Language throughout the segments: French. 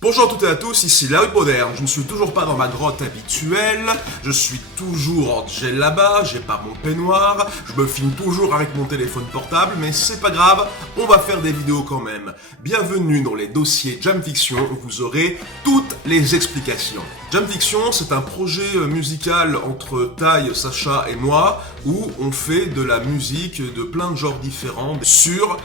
Bonjour à toutes et à tous, ici Larry Moderne, je ne suis toujours pas dans ma grotte habituelle, je suis toujours en gel là-bas, j'ai pas mon peignoir, je me filme toujours avec mon téléphone portable, mais c'est pas grave, on va faire des vidéos quand même. Bienvenue dans les dossiers Jam Fiction où vous aurez toutes les explications. Jam Fiction, c'est un projet musical entre Taille, Sacha et moi, où on fait de la musique de plein de genres différents sur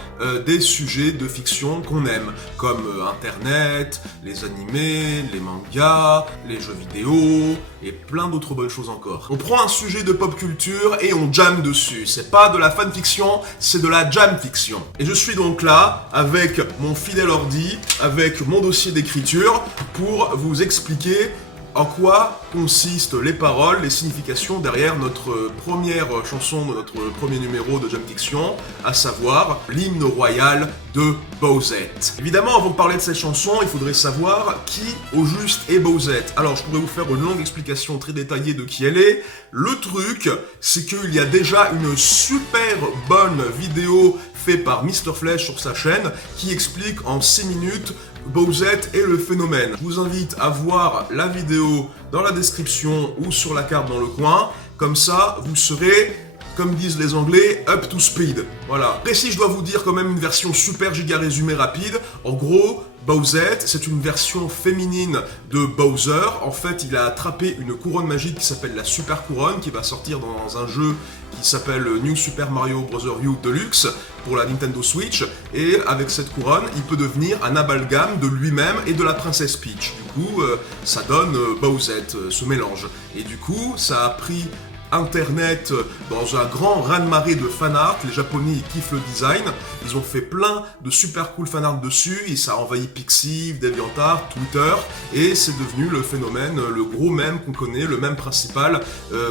des sujets de fiction qu'on aime, comme Internet, les animés, les mangas, les jeux vidéo et plein d'autres bonnes choses encore. On prend un sujet de pop culture et on jam dessus. C'est pas de la fanfiction, c'est de la jam fiction. Et je suis donc là avec mon fidèle ordi, avec mon dossier d'écriture pour vous expliquer en quoi consistent les paroles, les significations derrière notre première chanson de notre premier numéro de Jam Fiction, à savoir l'hymne royal de Bowsette. Évidemment, avant de parler de cette chanson, il faudrait savoir qui, au juste, est Bowsette. Alors, je pourrais vous faire une longue explication très détaillée de qui elle est. Le truc, c'est qu'il y a déjà une super bonne vidéo faite par Mr. Flèche sur sa chaîne qui explique en 6 minutes Bowsette et le phénomène. Je vous invite à voir la vidéo dans la description ou sur la carte dans le coin. Comme ça, vous serez, comme disent les Anglais, up to speed. Voilà. Et si je dois vous dire quand même une version super giga résumé rapide, en gros, Bowsette, c'est une version féminine de Bowser. En fait, il a attrapé une couronne magique qui s'appelle la Super Couronne, qui va sortir dans un jeu qui s'appelle New Super Mario Bros. U Deluxe pour la Nintendo Switch. Et avec cette couronne, il peut devenir un amalgame de lui-même et de la princesse Peach. Du coup, ça donne Bowsette, ce mélange. Et du coup, ça a pris Internet dans un grand raz-de-marée de fanart. Les Japonais ils kiffent le design, ils ont fait plein de super cool fanart dessus et ça a envahi Pixiv, DeviantArt, Twitter et c'est devenu le phénomène, le gros mème qu'on connaît, le mème principal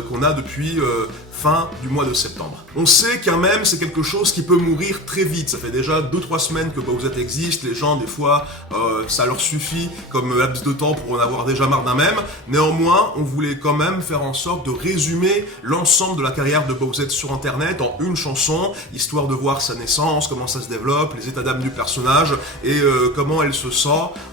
qu'on a depuis fin du mois de septembre. On sait qu'un mème c'est quelque chose qui peut mourir très vite, ça fait déjà 2-3 semaines que Bowsette existe, les gens des fois ça leur suffit comme laps de temps pour en avoir déjà marre d'un mème, néanmoins on voulait quand même faire en sorte de résumer l'ensemble de la carrière de Bowsette sur internet en une chanson, histoire de voir sa naissance, comment ça se développe, les états d'âme du personnage et comment elle se sent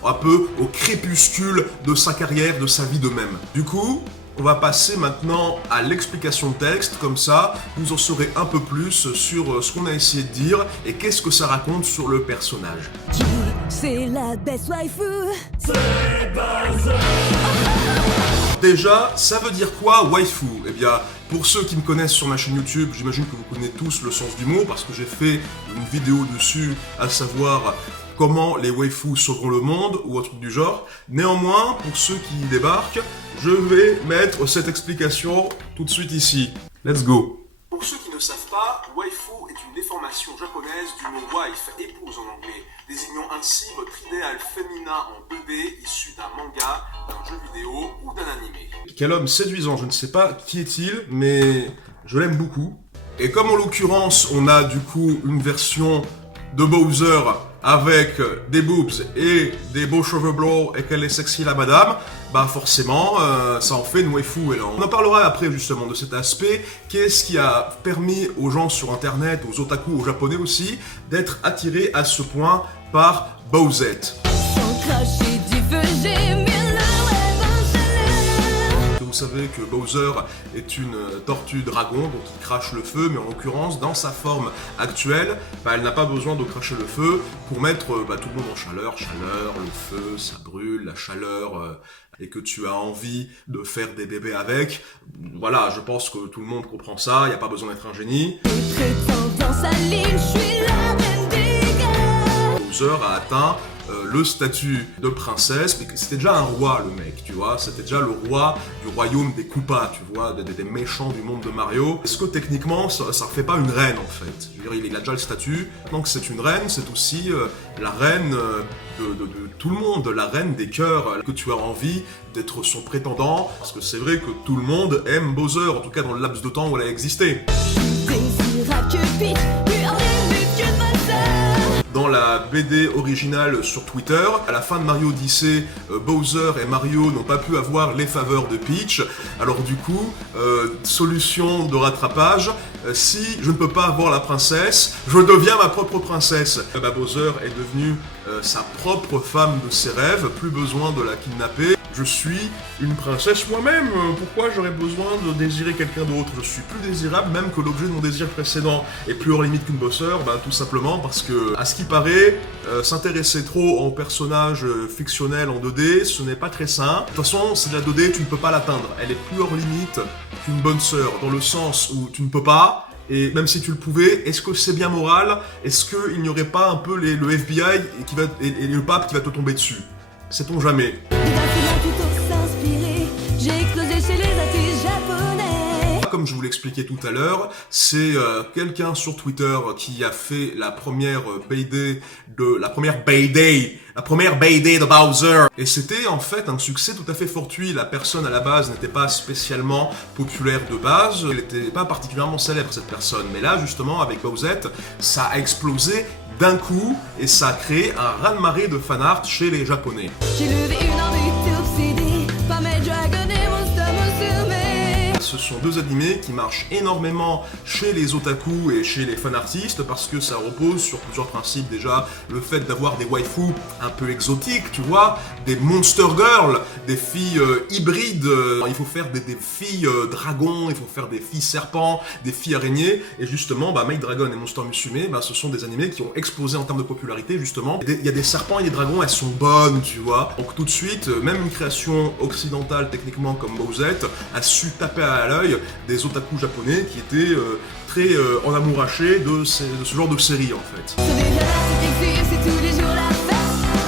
un peu au crépuscule de sa carrière, de sa vie de mème. Du coup, on va passer maintenant à l'explication de texte, comme ça vous en saurez un peu plus sur ce qu'on a essayé de dire et qu'est-ce que ça raconte sur le personnage. Qui c'est la best waifu? C'est Bowser. Déjà, ça veut dire quoi, waifu? Eh bien, pour ceux qui me connaissent sur ma chaîne YouTube, j'imagine que vous connaissez tous le sens du mot, parce que j'ai fait une vidéo dessus, à savoir comment les waifus sauveront le monde, ou un truc du genre. Néanmoins, pour ceux qui débarquent, je vais mettre cette explication tout de suite ici. Let's go. Pour ceux qui ne savent pas, waifu est une déformation japonaise du mot wife, épouse en anglais, désignant ainsi votre idéal féminin en 2D issu d'un manga, d'un jeu vidéo ou d'un animé. Quel homme séduisant, je ne sais pas qui est-il, mais je l'aime beaucoup. Et comme en l'occurrence, on a du coup une version de Bowser avec des boobs et des beaux cheveux blonds et qu'elle est sexy la madame, bah forcément ça en fait une waifu. Et là, on en parlera après justement de cet aspect. Qu'est-ce qui a permis aux gens sur internet, aux otaku, aux japonais aussi, d'être attirés à ce point par Bowsette. Sans cracher du feu, j'ai mis le web en chaleur. Vous savez que Bowser est une tortue dragon, donc il crache le feu, mais en l'occurrence, dans sa forme actuelle, elle n'a pas besoin de cracher le feu pour mettre tout le monde en chaleur. Chaleur, le feu, ça brûle, la chaleur, et que tu as envie de faire des bébés avec. Voilà, je pense que tout le monde comprend ça, il n'y a pas besoin d'être un génie. Prétendant sa ligne, je suis la reine des gars. Bowser a atteint le statut de princesse, mais c'était déjà un roi le mec, tu vois, c'était déjà le roi du royaume des Koopas, tu vois, des méchants du monde de Mario. Est-ce que techniquement ça ne fait pas une reine en fait? Je veux dire, il a déjà le statut, donc c'est une reine, c'est aussi la reine de tout le monde, la reine des cœurs, que tu as envie d'être son prétendant, parce que c'est vrai que tout le monde aime Bowser, en tout cas dans le laps de temps où elle a existé. Désira que vite, hurler, mais que ma sœur. Dans la BD originale sur Twitter. À la fin de Mario Odyssey, Bowser et Mario n'ont pas pu avoir les faveurs de Peach. Alors du coup, solution de rattrapage, si je ne peux pas avoir la princesse, je deviens ma propre princesse. Bowser est devenu sa propre femme de ses rêves, plus besoin de la kidnapper. Je suis une princesse moi-même, pourquoi j'aurais besoin de désirer quelqu'un d'autre? Je suis plus désirable même que l'objet de mon désir précédent, et plus hors limite qu'une Bowser, tout simplement parce que, à ce qui paraît, s'intéresser trop en personnages fictionnels en 2D, ce n'est pas très sain. De toute façon, c'est de la 2D, tu ne peux pas l'atteindre, elle est plus hors limite qu'une bonne sœur, dans le sens où tu ne peux pas, et même si tu le pouvais, est-ce que c'est bien moral? Est-ce qu'il n'y aurait pas un peu le FBI et le pape qui va te tomber dessus? Sait-on jamais. J'ai explosé chez les artistes japonais. Comme je vous l'expliquais tout à l'heure, c'est quelqu'un sur Twitter qui a fait la première Bayday de Bowser. Et c'était en fait un succès tout à fait fortuit. La personne à la base n'était pas spécialement populaire de base. Elle n'était pas particulièrement célèbre, cette personne. Mais là, justement, avec Bowsette, ça a explosé d'un coup et ça a créé un raz-de-marée de fanart chez les Japonais. J'ai levé une envie obsédée par mes dragons et Monster Musume. Ce sont deux animés qui marchent énormément chez les otaku et chez les fanartistes parce que ça repose sur plusieurs principes. Déjà, le fait d'avoir des waifus un peu exotiques, tu vois, des monster girls, des filles hybrides. Il faut faire des filles dragons, il faut faire des filles serpents, des filles araignées. Et justement, Maid Dragon et Monster Musume, ce sont des animés qui ont explosé en termes de popularité, justement. Il y a des serpents et des dragons, elles sont bonnes, tu vois. Donc tout de suite, même une création occidentale techniquement comme Bowsette a su taper à l'œil des otaku japonais qui étaient très en amouraché de ce genre de série en fait. Sur des gars, c'est tous les jours la fête.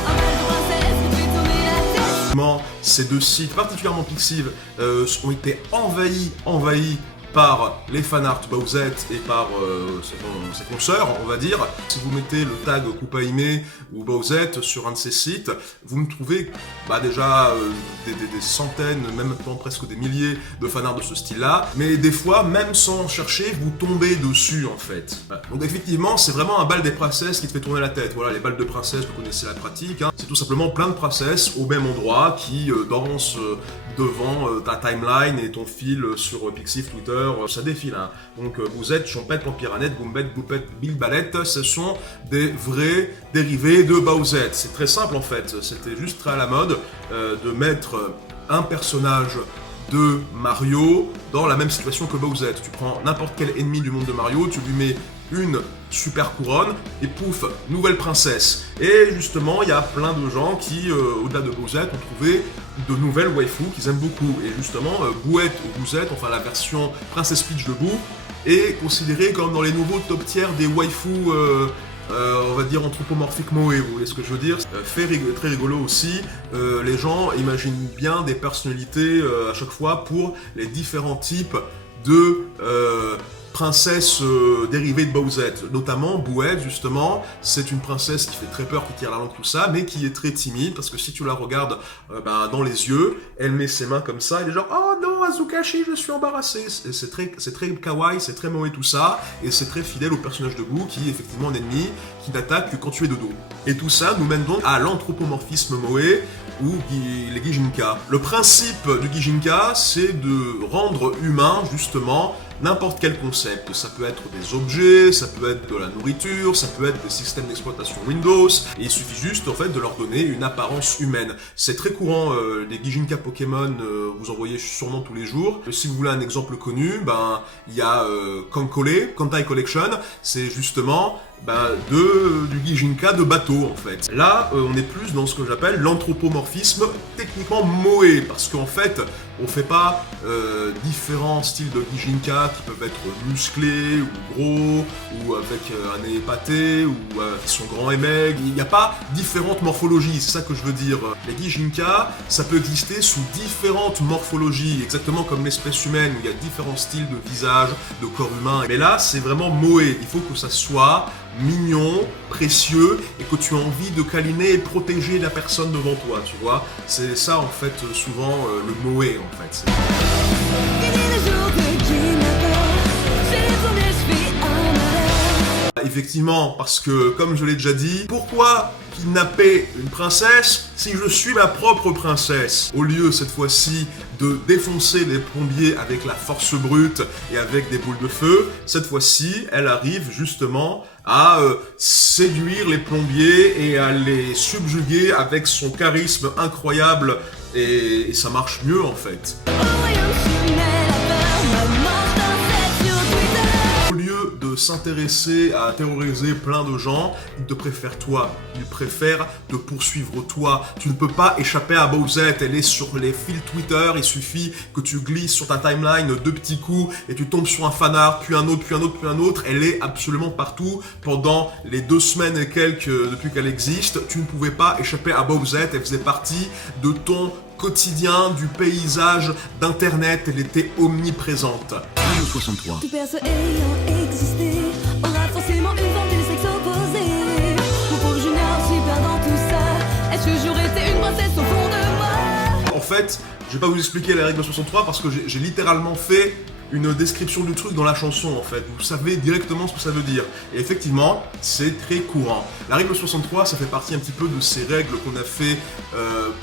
Un bal de princesse qui fait tourner la tête. Ces deux sites particulièrement pixives ont été envahis par les fanarts Bowsette et par ses consoeurs, on va dire. Si vous mettez le tag Kupaime ou Bowsette sur un de ces sites, vous me trouvez déjà des centaines, même maintenant presque des milliers de fanarts de ce style-là, mais des fois, même sans chercher, vous tombez dessus en fait. Voilà. Donc effectivement, c'est vraiment un bal des princesses qui te fait tourner la tête. Voilà, les balles de princesses, vous connaissez la pratique, hein. C'est tout simplement plein de princesses au même endroit qui dansent devant ta timeline et ton fil sur Pixiv, Twitter, ça défile. Hein. Donc Bouzette, Chompette, Pampiranette, Boombette, Boupette, Bilbalette, ce sont des vrais dérivés de Bowsette. C'est très simple en fait, c'était juste très à la mode de mettre un personnage de Mario dans la même situation que Bowsette. Tu prends n'importe quel ennemi du monde de Mario, tu lui mets une super couronne et pouf, nouvelle princesse. Et justement, il y a plein de gens qui, au-delà de Bowsette, ont trouvé de nouvelles waifus qu'ils aiment beaucoup. Et justement, Bouette ou Bouzette, enfin la version Princess Peach de Boo, est considérée comme dans les nouveaux top tiers des waifus, on va dire anthropomorphiques moe, vous voyez ce que je veux dire. Très rigolo aussi, les gens imaginent bien des personnalités à chaque fois pour les différents types de princesse dérivée de Bowsette, notamment Bouette justement, c'est une princesse qui fait très peur, qui tire la langue, tout ça, mais qui est très timide, parce que si tu la regardes dans les yeux, elle met ses mains comme ça, elle est genre « Oh non, Azukashi, je suis embarrassée !» C'est très kawaii, c'est très moe tout ça, et c'est très fidèle au personnage de Boo, qui est effectivement un ennemi, qui n'attaque que quand tu es de dos. Et tout ça nous mène donc à l'anthropomorphisme moe, ou les Gijinka. Le principe du Gijinka, c'est de rendre humain, justement, n'importe quel concept. Ça peut être des objets, ça peut être de la nourriture, ça peut être des systèmes d'exploitation Windows, et il suffit juste en fait de leur donner une apparence humaine. C'est très courant, les Gijinka Pokémon, vous en voyez sûrement tous les jours. Si vous voulez un exemple connu, il y a Kantai Collection, c'est justement du Gijinka de bateau en fait. Là, on est plus dans ce que j'appelle l'anthropomorphisme techniquement moe, parce qu'en fait, on fait pas différents styles de Gijinka qui peuvent être musclés ou gros, ou avec un nez épaté, ou qui sont grands et maigres. Il n'y a pas différentes morphologies, c'est ça que je veux dire. Les Gijinka, ça peut exister sous différentes morphologies, exactement comme l'espèce humaine, où il y a différents styles de visage, de corps humain. Mais là, c'est vraiment moe. Il faut que ça soit mignon, précieux, et que tu as envie de câliner et protéger la personne devant toi, tu vois. C'est ça, en fait, souvent, le moe, en fait. Fini le jour de kidnappeur. J'ai les premiers, je suis un malheur. Effectivement, parce que, comme je l'ai déjà dit, pourquoi kidnapper une princesse si je suis ma propre princesse? Au lieu, cette fois-ci, de défoncer les plombiers avec la force brute et avec des boules de feu, cette fois-ci, elle arrive justement à séduire les plombiers et à les subjuguer avec son charisme incroyable, et ça marche mieux en fait. Au lieu de s'intéresser à terroriser plein de gens, il te préfère toi, il préfère te poursuivre toi. Tu ne peux pas échapper à Bowsette, elle est sur les fils Twitter, il suffit que tu glisses sur ta timeline 2 petits coups et tu tombes sur un fanart, puis un autre, puis un autre, puis un autre. Elle est absolument partout pendant les 2 semaines et quelques depuis qu'elle existe. Tu ne pouvais pas échapper à Bowsette, elle faisait partie de ton quotidien, du paysage d'internet, elle était omniprésente. 63. Tout perso ayant existé aura forcément une forme du sexe opposé. Mon pauvre Junior, super dans tout ça. Est-ce que j'aurais été une princesse au fond de moi? En fait, je vais pas vous expliquer les règles 63 parce que j'ai littéralement fait une description du truc dans la chanson en fait. Vous savez directement ce que ça veut dire. Et effectivement, c'est très courant. La règle 63, ça fait partie un petit peu de ces règles qu'on a fait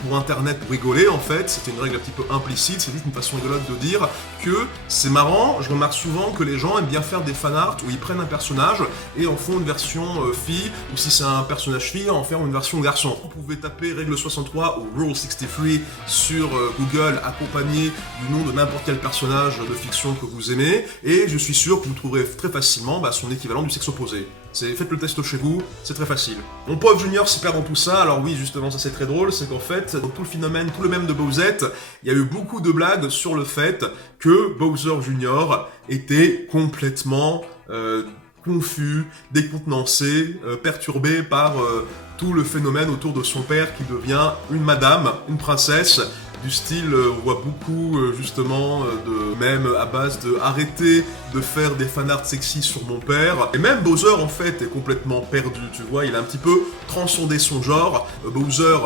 pour internet pour rigoler en fait. C'était une règle un petit peu implicite, c'est juste une façon rigolote de dire que c'est marrant. Je remarque souvent que les gens aiment bien faire des fanarts où ils prennent un personnage et en font une version fille, ou si c'est un personnage fille, en faire une version garçon. Vous pouvez taper règle 63 ou Rule 63 sur Google accompagné du nom de n'importe quel personnage de fiction que vous aimez, et je suis sûr que vous trouverez très facilement son équivalent du sexe opposé. Faites le test chez vous, c'est très facile. Mon pauvre Junior s'y perd dans tout ça, alors oui, justement, ça c'est très drôle, c'est qu'en fait, dans tout le phénomène, tout le même de Bowsette, il y a eu beaucoup de blagues sur le fait que Bowser Junior était complètement confus, décontenancé, perturbé par tout le phénomène autour de son père qui devient une madame, une princesse, du style, on voit beaucoup justement de même à base de arrêter de faire des fanarts sexy sur mon père. Et même Bowser en fait est complètement perdu, tu vois, il a un petit peu transcendé son genre. Bowser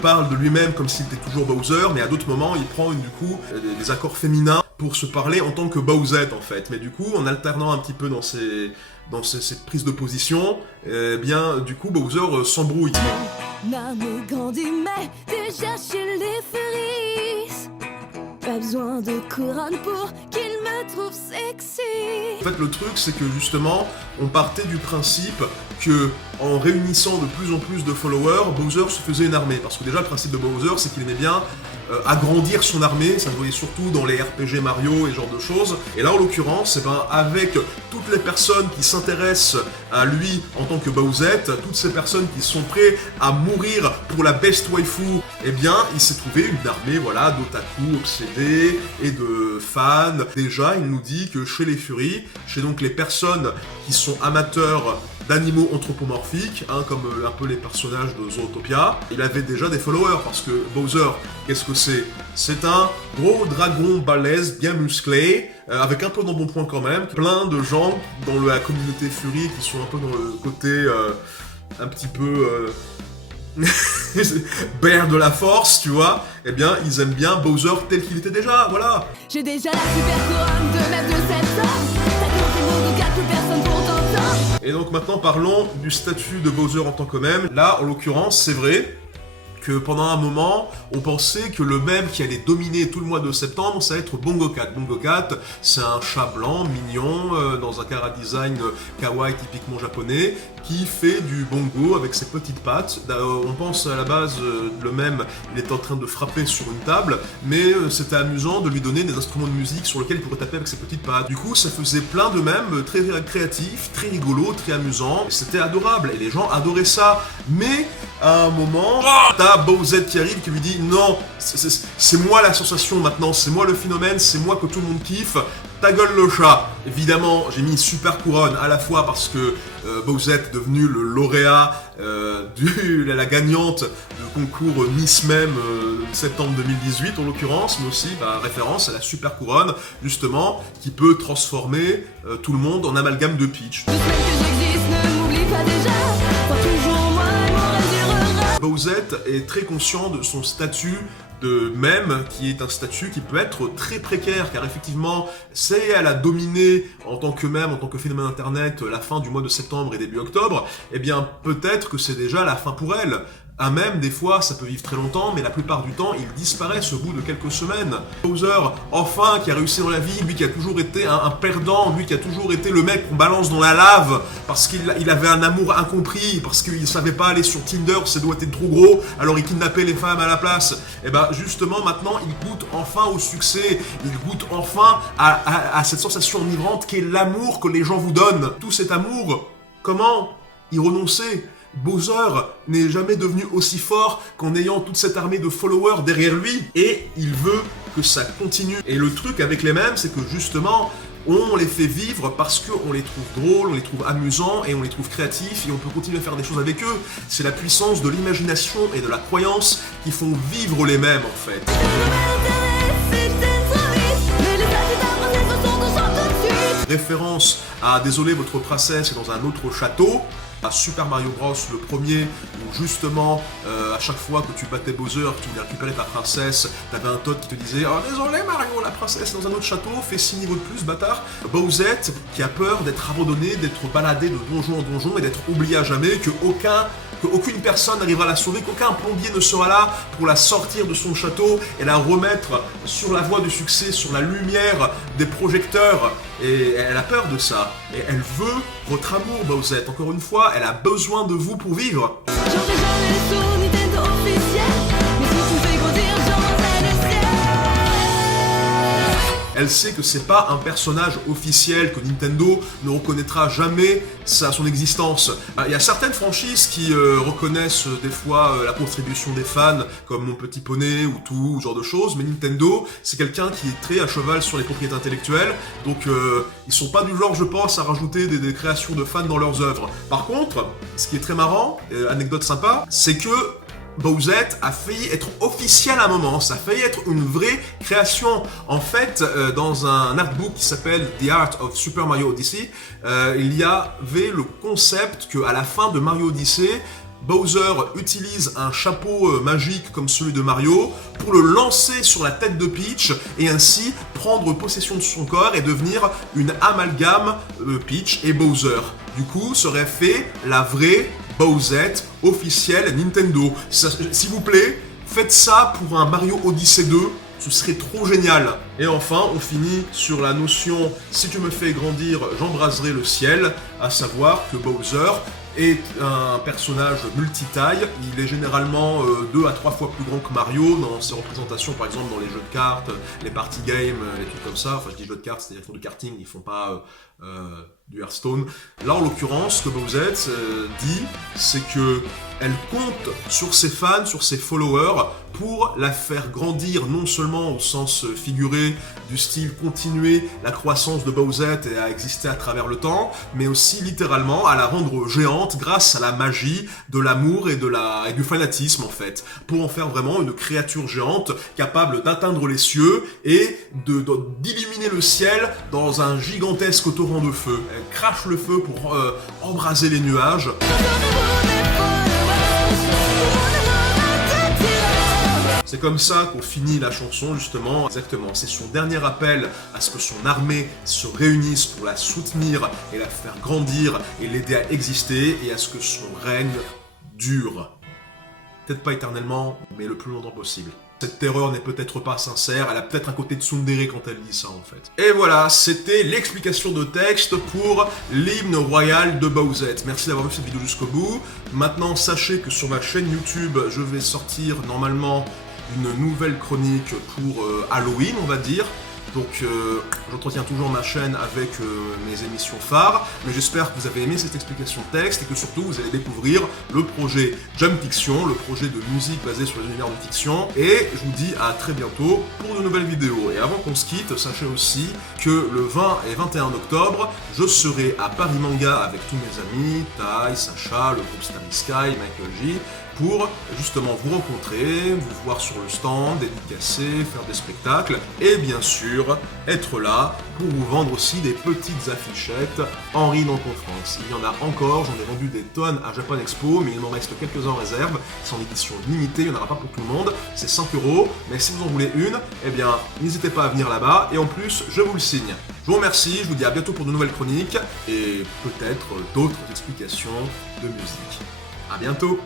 parle de lui-même comme s'il était toujours Bowser, mais à d'autres moments il prend du coup des accords féminins pour se parler en tant que Bowsette en fait. Mais du coup, en alternant un petit peu dans cette prise de position, bien du coup Bowser s'embrouille. N'âme grandit, mais déjà chez les Furies. Pas besoin de couronne pour qu'il me trouve sexy. En fait, le truc, c'est que justement, on partait du principe que, en réunissant de plus en plus de followers, Bowser se faisait une armée. Parce que déjà, le principe de Bowser, c'est qu'il aimait bien agrandir son armée. Ça se voyait surtout dans les RPG Mario et ce genre de choses. Et là, en l'occurrence, avec toutes les personnes qui s'intéressent à lui en tant que Bowsette, toutes ces personnes qui sont prêtes à mourir pour la best waifu, eh bien, il s'est trouvé une armée, voilà, d'otaku obsédés et de fans. Déjà, il nous dit que chez les Furies, chez donc les personnes qui sont amateurs d'animaux anthropomorphiques, comme un peu les personnages de Zootopia, il avait déjà des followers, parce que Bowser, qu'est-ce que c'est? C'est un gros dragon balèze, bien musclé, avec un peu d'embonpoint quand même, plein de gens dans la communauté Fury qui sont un peu dans le côté un petit peu... bear de la force, tu vois, eh bien, ils aiment bien Bowser tel qu'il était déjà, voilà. J'ai déjà la super couronne de maître de cette sorte. T'as compris mon cas, plus personne pour t'entendre. Et donc maintenant, parlons du statut de Bowser en tant que mème. Là, en l'occurrence, c'est vrai que pendant un moment, on pensait que le mème qui allait dominer tout le mois de septembre, ça allait être Bongo Cat. Bongo Cat, c'est un chat blanc, mignon, dans un chara-design kawaii typiquement japonais, qui fait du bongo avec ses petites pattes. On pense à la base, le mème, il était en train de frapper sur une table, mais c'était amusant de lui donner des instruments de musique sur lesquels il pourrait taper avec ses petites pattes. Du coup, ça faisait plein de mèmes très créatifs, très rigolos, très amusants. C'était adorable, et les gens adoraient ça. Mais, à un moment, t'as Bowsette qui arrive, qui lui dit « Non, c'est moi la sensation maintenant, c'est moi le phénomène, c'est moi que tout le monde kiffe. Ta gueule le chat !» Évidemment, j'ai mis une super couronne à la fois parce que Bowsette est devenu le lauréat, la gagnante du concours Miss Meme de septembre 2018 en l'occurrence, mais aussi référence à la super couronne, justement, qui peut transformer tout le monde en amalgame de Peach. 2 semaines que j'existe, ne m'oublie pas déjà. Crois toujours moi, mon rêve durera. Bowsette est très conscient de son statut de mème qui est un statut qui peut être très précaire, car effectivement, c'est elle a dominé en tant que mème, en tant que phénomène internet, la fin du mois de septembre et début octobre, eh bien peut-être que c'est déjà la fin pour elle. Un mème, des fois, ça peut vivre très longtemps, mais la plupart du temps, il disparaît au bout de quelques semaines. Bowser, enfin, qui a réussi dans la vie, lui qui a toujours été un perdant, lui qui a toujours été le mec qu'on balance dans la lave, parce qu'il avait un amour incompris, parce qu'il savait pas aller sur Tinder, ses doigts étaient trop gros, alors il kidnappait les femmes à la place. Et ben justement, maintenant, il goûte enfin au succès, il goûte enfin à cette sensation enivrante qu'est l'amour que les gens vous donnent. Tout cet amour, comment y renoncer ? Bowser n'est jamais devenu aussi fort qu'en ayant toute cette armée de followers derrière lui, et il veut que ça continue. Et le truc avec les mèmes, c'est que justement, on les fait vivre parce qu'on les trouve drôles, on les trouve amusants et on les trouve créatifs et on peut continuer à faire des choses avec eux. C'est la puissance de l'imagination et de la croyance qui font vivre les mèmes en fait. Référence à Désolé votre princesse est dans un autre château, à Super Mario Bros, le premier, où justement, à chaque fois que tu battais Bowser, que tu voulais récupérer ta princesse, t'avais un Toad qui te disait « Oh désolé Mario, la princesse est dans un autre château, fais 6 niveaux de plus, bâtard !» Bowsette, qui a peur d'être abandonné, d'être baladé de donjon en donjon et d'être oublié à jamais, qu'aucune personne n'arrivera à la sauver, qu'aucun plombier ne sera là pour la sortir de son château et la remettre sur la voie du succès, sur la lumière des projecteurs. Et elle a peur de ça. Et elle veut votre amour, Bowsette. Encore une fois, elle a besoin de vous pour vivre. J'aurai jamais sur Nintendo officiel, mais si tu fais grandir, j'aurai le ciel. Elle sait que c'est pas un personnage officiel, que Nintendo ne reconnaîtra jamais son existence. Il y a certaines franchises qui reconnaissent des fois la contribution des fans, comme Mon Petit Poney ou tout, ce genre de choses, mais Nintendo, c'est quelqu'un qui est très à cheval sur les propriétés intellectuelles, donc ils sont pas du genre, je pense, à rajouter des créations de fans dans leurs œuvres. Par contre, ce qui est très marrant, anecdote sympa, c'est que Bowsette a failli être officiel à un moment, ça a failli être une vraie création. En fait, dans un artbook qui s'appelle The Art of Super Mario Odyssey, il y avait le concept qu'à la fin de Mario Odyssey, Bowser utilise un chapeau magique comme celui de Mario pour le lancer sur la tête de Peach et ainsi prendre possession de son corps et devenir une amalgame Peach et Bowser. Du coup, serait fait la vraie Bowsette officielle Nintendo. S'il vous plaît, faites ça pour un Mario Odyssey 2, ce serait trop génial. Et enfin, on finit sur la notion « si tu me fais grandir, j'embraserai le ciel », à savoir que Bowser est un personnage multitaille, il est généralement 2 à 3 fois plus grand que Mario dans ses représentations, par exemple dans les jeux de cartes, les party games, les trucs comme ça. Enfin, je dis jeux de cartes, c'est-à-dire qu'ils font du karting, ils font pas du Hearthstone. Là, en l'occurrence, ce que Bowsette dit, c'est que elle compte sur ses fans, sur ses followers, pour la faire grandir, non seulement au sens figuré, du style continuer la croissance de Bowsette et à exister à travers le temps, mais aussi littéralement à la rendre géante grâce à la magie de l'amour et du fanatisme en fait, pour en faire vraiment une créature géante capable d'atteindre les cieux et d'illuminer le ciel dans un gigantesque torrent de feu. Elle crache le feu pour embraser les nuages. C'est comme ça qu'on finit la chanson, justement. Exactement, c'est son dernier appel à ce que son armée se réunisse pour la soutenir et la faire grandir et l'aider à exister et à ce que son règne dure. Peut-être pas éternellement, mais le plus longtemps possible. Cette terreur n'est peut-être pas sincère, elle a peut-être un côté de tsundere quand elle dit ça en fait. Et voilà, c'était l'explication de texte pour l'hymne royal de Bowsette. Merci d'avoir vu cette vidéo jusqu'au bout. Maintenant, sachez que sur ma chaîne YouTube, je vais sortir normalement une nouvelle chronique pour Halloween, on va dire. Donc j'entretiens toujours ma chaîne avec mes émissions phares, mais j'espère que vous avez aimé cette explication de texte et que surtout vous allez découvrir le projet Jump Fiction, le projet de musique basé sur les univers de fiction, et je vous dis à très bientôt pour de nouvelles vidéos. Et avant qu'on se quitte, sachez aussi que le 20 et 21 octobre, je serai à Paris Manga avec tous mes amis, Tai, Sacha, le groupe Starry Sky, Michael J, pour justement vous rencontrer, vous voir sur le stand, dédicacer, faire des spectacles et bien sûr être là pour vous vendre aussi des petites affichettes Henri dans ton France. Il y en a encore, j'en ai vendu des tonnes à Japan Expo, mais il m'en reste quelques-uns en réserve. C'est en édition limitée, il n'y en aura pas pour tout le monde, c'est 5 €, mais si vous en voulez une, eh bien n'hésitez pas à venir là-bas et en plus je vous le signe. Je vous remercie, je vous dis à bientôt pour de nouvelles chroniques et peut-être d'autres explications de musique. À bientôt!